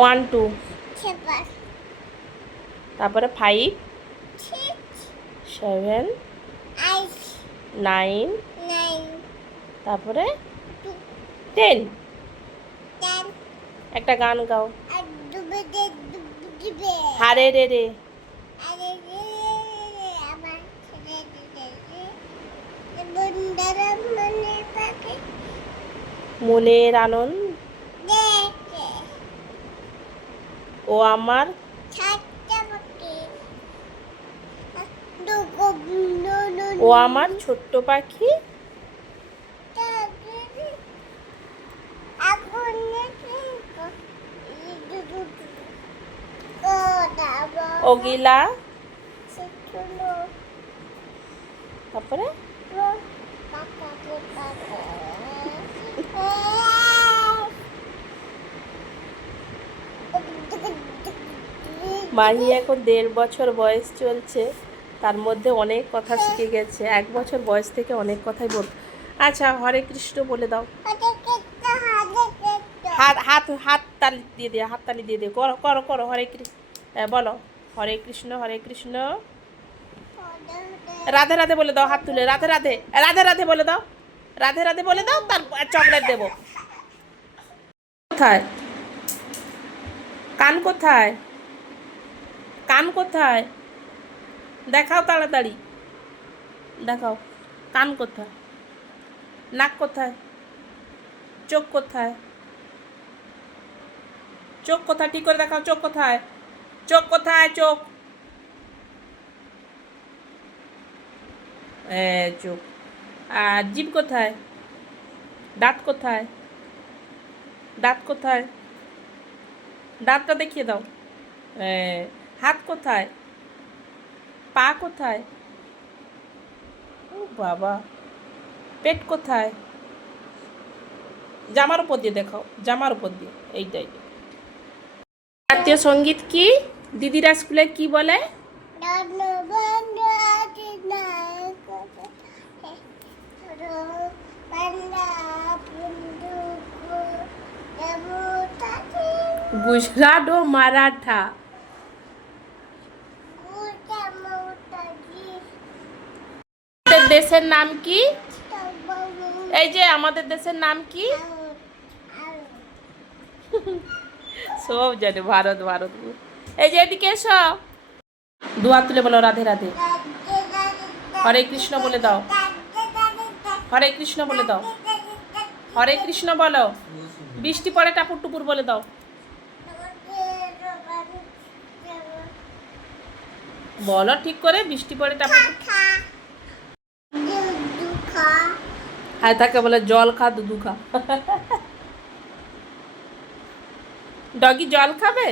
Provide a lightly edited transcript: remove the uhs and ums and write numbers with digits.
One two, তারপরে 5 7 9, তারপরে 10। একটা গান গাও। হারে রে রে, মনের আনন্দ, ও আমার ও আমার ছোট্ট পাখি, ওগিলা, তারপরে মাহি এখন 1.5 বছর বয়স চলছে, তার মধ্যে অনেক কথা শিখে গেছে। 1 বছর বয়স থেকে অনেক কথাই বল। আচ্ছা, হরে কৃষ্ণ বলে দাও। হাত হাত হাত তালি দিয়ে দে, হাত তালি দিয়ে দে, করো করো করো, হরে কৃষ্ণ বলো। হরে কৃষ্ণ হরে কৃষ্ণ, রাধে রাধে বলে দাও, হাত তুলে রাধে রাধে, রাধে রাধে বলে দাও, রাধে রাধে বলে দাও, তার চকলেট দেবো। কোথায় কান, কোথায় কান, কোথায় দেখাও, তাড়াতাড়ি দেখাও। কান কোথায়, নাক কোথায়, চোখ কোথায়, চোখ কোথায়, ঠিক করে দেখাও, চোখ কোথায়, চোখ কোথায়, চোখ, চোখ। আর জিভ কোথায়, দাঁত কোথায়, দাঁত কোথায়, দাঁতটা দেখিয়ে দাও। হাত কোথায়, পা কোথায়, ও বাবা, পেট কোথায়, জামার উপর দিয়ে দেখাও, জামার উপর দিয়ে, এইটাই। জাতীয় সঙ্গীত কি দিদিরা স্কুলে কি বলে? গুজরাট ও মারাঠা। আমাদের দেশের নাম কি? এই যে আমাদের দেশের নাম কি? সব জানে, ভারত ভারত। এই যে এদিকে এসো, দুয়া তুলে বলো রাধে রাধে, হরে কৃষ্ণ বলে দাও, হরে কৃষ্ণ বলে দাও, হরে কৃষ্ণ বলো। বৃষ্টি পড়ে টাপুর টুপুর বলে দাও। বলো ঠিক করে, বৃষ্টি পড়ে টাপুর। হায় তাকে বলে জল খা, দুধু খা। ডগি জল খাবে?